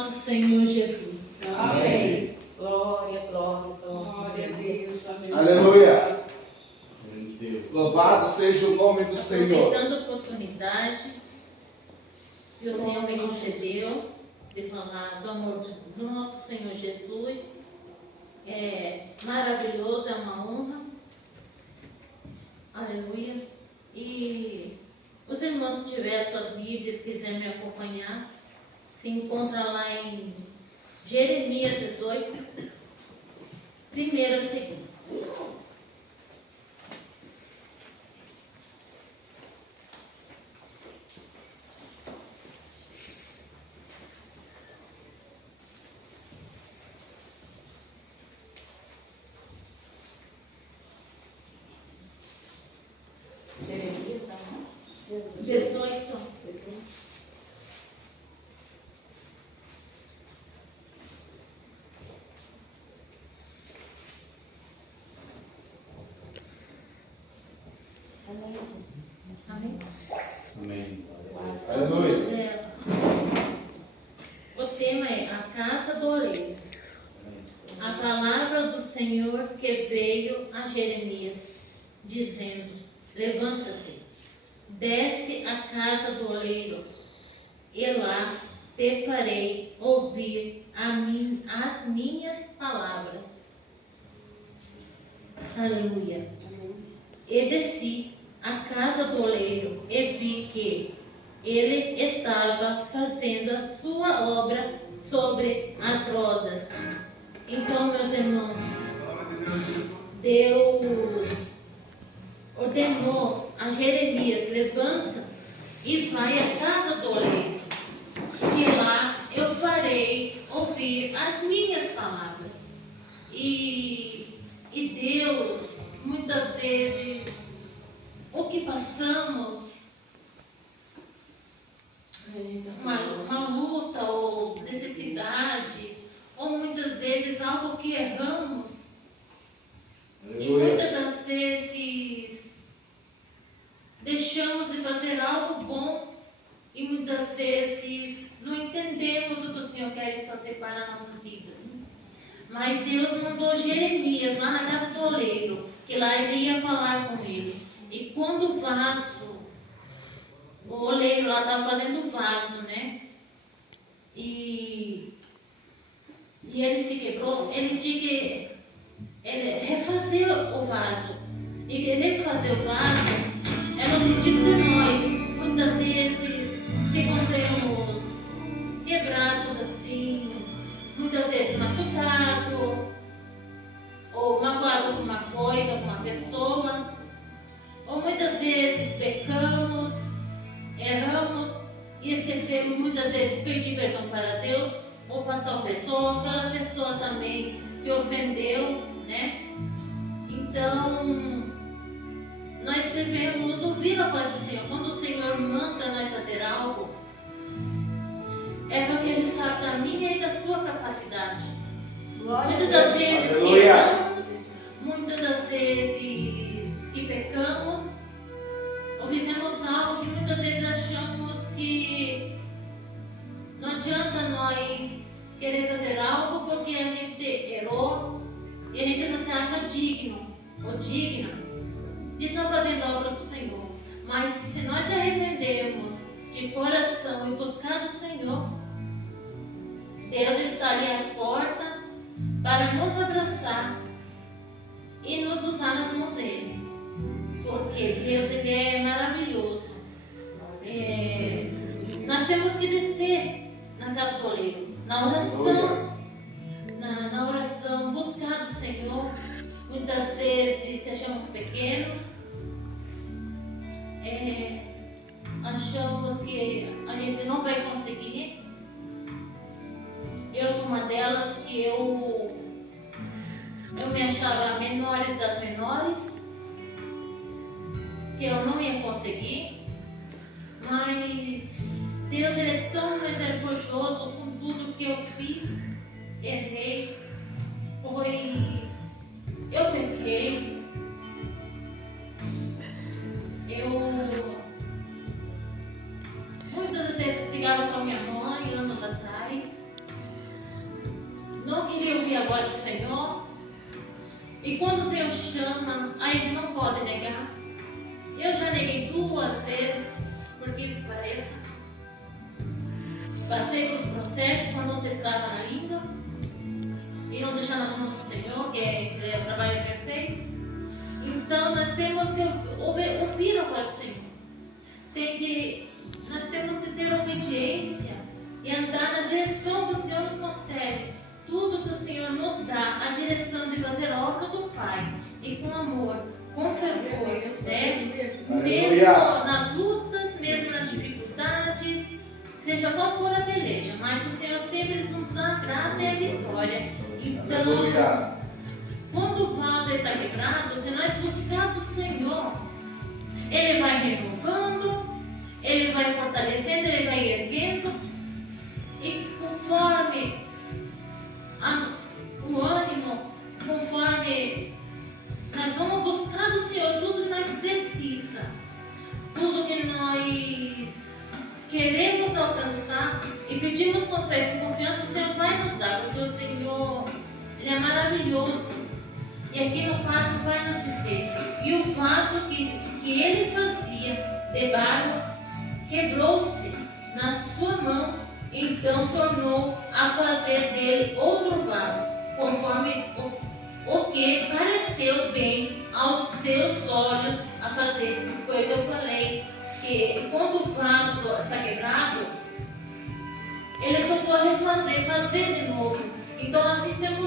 nosso Senhor Jesus. Amém. Glória, glória, glória a Deus. Amém. Aleluia. Louvado seja o nome do Senhor. Aproveitando a oportunidade que o Senhor me concedeu de falar do amor do nosso Senhor Jesus. É maravilhoso, é uma honra. Aleluia. E os irmãos que tiverem suas Bíblias, quiserem me acompanhar, se encontra lá em Jeremias 18, primeira a segunda. Jeremias 18. Amém, Jesus. Amém. Amém. Aleluia. O tema é a casa do oleiro. A palavra do Senhor que veio a Jeremias, dizendo: levanta-te, desce à casa do oleiro, e lá te farei ouvir as minhas palavras. Aleluia. E desci à casa do oleiro e vi que ele estava fazendo a sua obra sobre as rodas. Então, meus irmãos, Deus ordenou a Jeremias: levanta e vai à casa do oleiro, que lá eu farei ouvir as minhas palavras. E Deus, muitas vezes, o que passamos, uma luta ou necessidade, ou muitas vezes algo que erramos, e muitas das vezes deixamos de fazer algo bom, e muitas vezes não entendemos o que o Senhor quer fazer para as nossas vidas. Mas Deus mandou Jeremias lá na casa do oleiro, que lá ele ia falar com ele. E quando o vaso, o oleiro lá estava fazendo o vaso, né? E ele se quebrou, ele tinha que refazer o vaso. E refazer o vaso é no sentido de nós, muitas vezes, se encontramos quebrados assim, muitas vezes machucado, ou magoado com uma coisa, com uma pessoa, ou muitas vezes pecamos, erramos e esquecemos, muitas vezes pedir perdão para Deus ou para tal pessoa, aquela pessoa também que ofendeu, né? Então, nós devemos ouvir a voz do Senhor. Quando o Senhor manda nós fazer algo, é porque Ele sabe da minha e da sua capacidade. Muitas das vezes que erramos, muitas das vezes que pecamos, ou fizemos algo que muitas vezes achamos que não adianta nós querer fazer algo porque a gente errou e a gente não se acha digno ou digna de estar fazendo a obra do Senhor. Mas que se nós se arrependermos de coração e buscar do Senhor, Deus está ali às portas para nos abraçar e nos usar nas mãos dele. Porque Deus, ele é maravilhoso. Nós temos que descer na casa do oleiro, na oração, na oração, buscar do Senhor. Muitas vezes se achamos pequenos, achamos que a gente não vai conseguir. Eu sou uma delas que eu me achava a menores das menores, que eu não ia conseguir, mas Deus, ele é tão misericordioso com tudo que eu fiz, errei, pois eu pequei, muitas vezes brigava com a minha mãe anos atrás, voz do Senhor. E quando o Senhor chama, a gente não pode negar. Eu já neguei 2 vezes, por que que pareça. Passei pelos processos quando não ter trava na língua e não deixar nas mãos do Senhor, que o trabalho é perfeito. Então nós temos que ouvir a voz do Senhor. Nós temos que ter obediência e andar na direção que o Senhor nos concede. Tudo que o Senhor nos dá, a direção de fazer a obra do Pai, e com amor, com fervor, né? Mesmo nas lutas, mesmo nas dificuldades, seja qual for a peleja, mas o Senhor sempre nos dá a graça e a vitória. Então, quando o vaso está quebrado, se nós buscarmos o Senhor, Ele vai renovando, Ele vai fortalecendo, Ele vai erguendo, e conforme o ânimo, conforme nós vamos buscar do Senhor tudo que nós precisamos, tudo que nós queremos alcançar e pedimos com fé e confiança, o Senhor vai nos dar, porque o Senhor, Ele é maravilhoso. E aqui no quarto vai nos dizer, e o vaso que Ele fazia de barro quebrou-se na sua mão, então tornou a fazer dele outro vaso, conforme o que pareceu bem aos seus olhos a fazer. Foi o que eu falei, que quando o vaso está quebrado, ele tocou a refazer, fazer de novo. Então assim somos